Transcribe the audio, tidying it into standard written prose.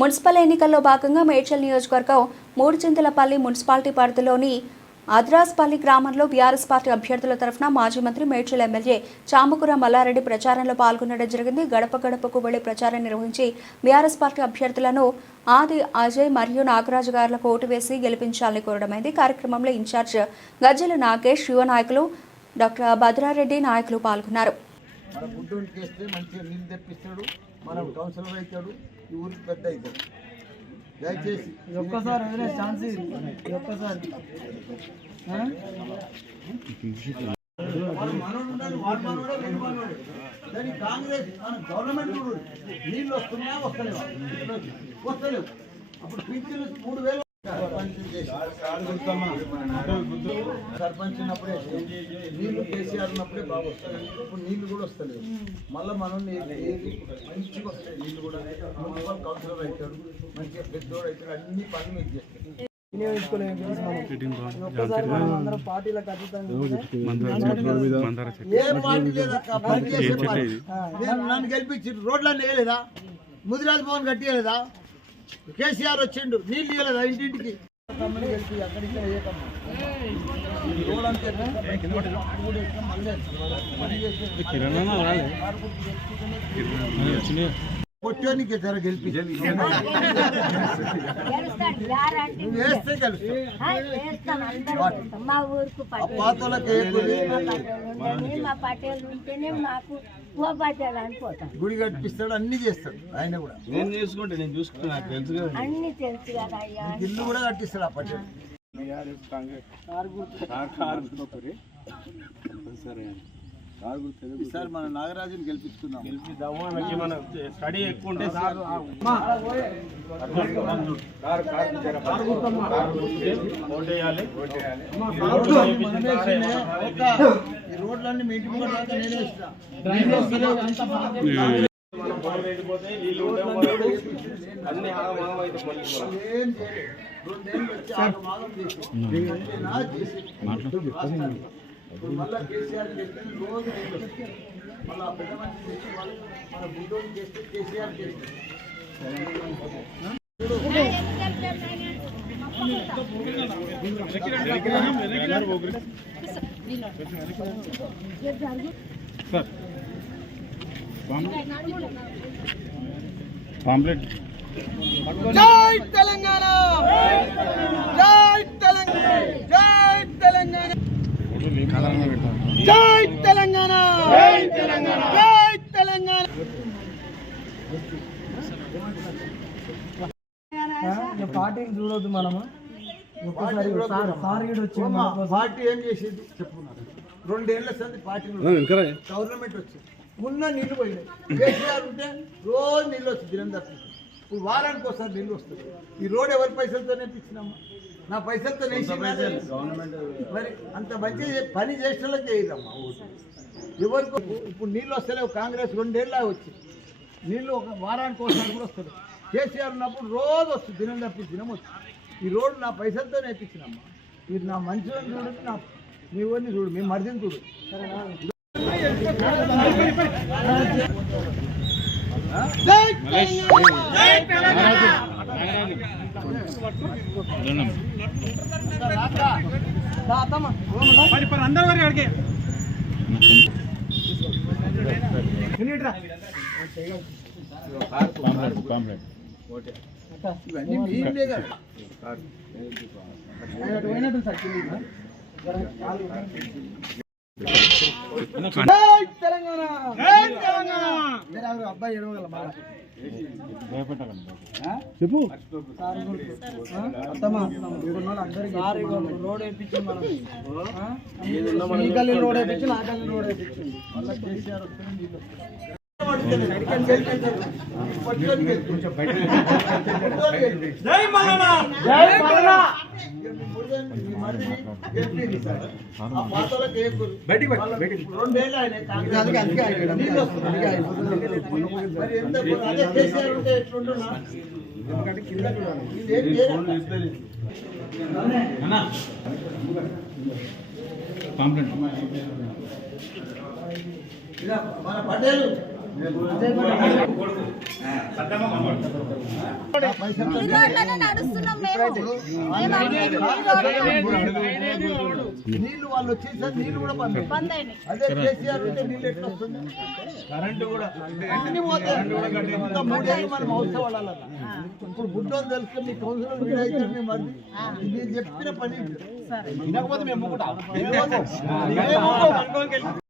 Municipal ఎన్నికల్లో భాగంగా మేడ్చల్ నియోజకవర్గం మూడుచింతలపల్లి మున్సిపాలిటీ పరిధిలోని అద్రాస్పల్లి గ్రామంలో బీఆర్ఎస్ పార్టీ అభ్యర్థుల తరఫున మాజీ మంత్రి మేడ్చల్ ఎమ్మెల్యే చామకూర మల్లారెడ్డి ప్రచారంలో పాల్గొనడం జరిగింది. గడప గడపకు వెళ్లి ప్రచారం నిర్వహించి బీఆర్ఎస్ పార్టీ అభ్యర్థులను ఆది అజయ్ మరియు నాగరాజు గారులకు ఓటు వేసి గెలిపించాలని కోరడమైంది. కార్యక్రమంలో ఇన్ఛార్జ్ గజ్జల నాగేష్, యువ నాయకులు డాక్టర్ భద్రారెడ్డి నాయకులు పాల్గొన్నారు. మనం కౌన్సిలర్ అవుతాడు, ఈ ఊరికి పెద్ద అవుతాడు. దయచేసి ఒక్కసారి ఛాన్స్ ఒక్కసారి కాంగ్రెస్ గవర్నమెంట్ నీళ్ళు వస్తున్నాయా వస్తలేవా? వస్తలేవు. అప్పుడు పింఛన్లు 3000 సర్పంచ్ ఉన్నప్పుడే నీళ్లు కేసీఆర్ ఉన్నప్పుడే బాగా వస్తాయి. ఇప్పుడు నీళ్లు కూడా వస్తలేవు. మళ్ళీ మనం మంచిగా వస్తాయి నీళ్ళు కూడా. మున్సిపల్ కౌన్సిలర్ అవుతాడు, మంచిగా పెద్దోడు అవుతాడు, అన్ని పనులు మీకు చేస్తాడు. ఏ పార్టీ లేదా పని చేసే పార్టీ. నన్ను గెలిపించి రోడ్లన్నీ వేయలేదా? ముదిరాజ్ భవన్ కట్టియలేదా? కేసీఆర్ వచ్చిండు, నీళ్ళు ఇవ్వలేదా ఇంటింటికి? కొట్టడానికి ధర గెలిపించండి. వేస్తే గుడి కట్టిస్తాడు, అన్ని చేస్తాడు. ఆయన కూడా నేను చేసుకుంటే నేను చూసుకుంటా, నాకు తెలుసు కదా, అన్ని తెలుసు కదా. ఇల్లు కూడా కట్టిస్తాడు ఆ పటేల్. సార్ మన నాగరాజుని గెలిపించుకుందాం. మన స్టడీ ఎక్కువ ఉంటే ఈ రోడ్లన్నీ మీ ఇంటికి నేనే ఇస్తాను. మళ్ళీ కేసీఆర్ చేస్తే రోజు మళ్ళీ పెద్ద మనిషి చేసి మన బుద్ధోని చేస్తే కేసీఆర్ చేస్తే పాంప్లెట్. జై తెలంగాణ, జై తెలంగాణ, జై తెలంగాణ, జై తెలంగాణ, జై తెలంగాణ, జై తెలంగాణ. పార్టీని చూడొద్దు మనము. ఒక్కసారి పార్టీ ఏం చేసేది చెప్పుకున్నారు. 2 ఏళ్ల సంది పార్టీ గవర్నమెంట్ వచ్చింది, ఉన్న నీళ్లు పోయినాయి. కేసీఆర్ ఉంటే రోజు నీళ్ళు వచ్చి దినం తప్పి. ఇప్పుడు వారానికి ఒకసారి నీళ్ళు వస్తుంది. ఈ రోడ్ ఎవరి పైసలతో నేర్పించినామా? నా పైసలతో మరి అంత మంచి పని చేసేలా చేయదమ్మా. ఎవరికి ఇప్పుడు నీళ్ళు వస్తలేవు. కాంగ్రెస్ 2 ఏళ్ళ వచ్చింది నీళ్ళు, ఒక వారానికి ఒకసారి కూడా వస్తుంది. కేసీఆర్ ఉన్నప్పుడు రోజు వస్తుంది, దినం తప్పి దినం వస్తుంది. ఈ రోడ్డు నా పైసలతో నేర్పించినమ్మా. మీరు నా మనుషులను చూడండి, నా మీ ఊరిని చూడు, మీ మర్జిని చూడు. అందరూ అడిగే ఇవన్నీ మీరే కదా. తెలంగాణ, అబ్బాయి ఎడవగల చెప్పు. రోడ్ వేయించింది మనం. ఈ గల్లీ రోడ్ వేయించి, నా గల్లీ రోడ్ వేయించింది. మళ్ళీ కేసీఆర్ వస్తుంది నీళ్ళు. జై మల్లన్న, జై మల్లన్న. మన పటేలు నడుస్తున్నాం మేము నీళ్లు వాళ్ళు వచ్చేసరి నీళ్లు కూడా బంద్ అయినాయి. అదే కేసీఆర్ ఉంటే నీళ్ళు ఎట్లా వస్తుంది? కరెంటు కూడా అన్ని పోతాయి. ఇంకా 3 ఏళ్ళు మనం అవసరం పడాలి. ఇప్పుడు బుడ్డోని తెలుసుకుని మీ కౌన్సిలర్ మీరైతే మీ మరి మీరు చెప్పిన పని వినకపోతే మేము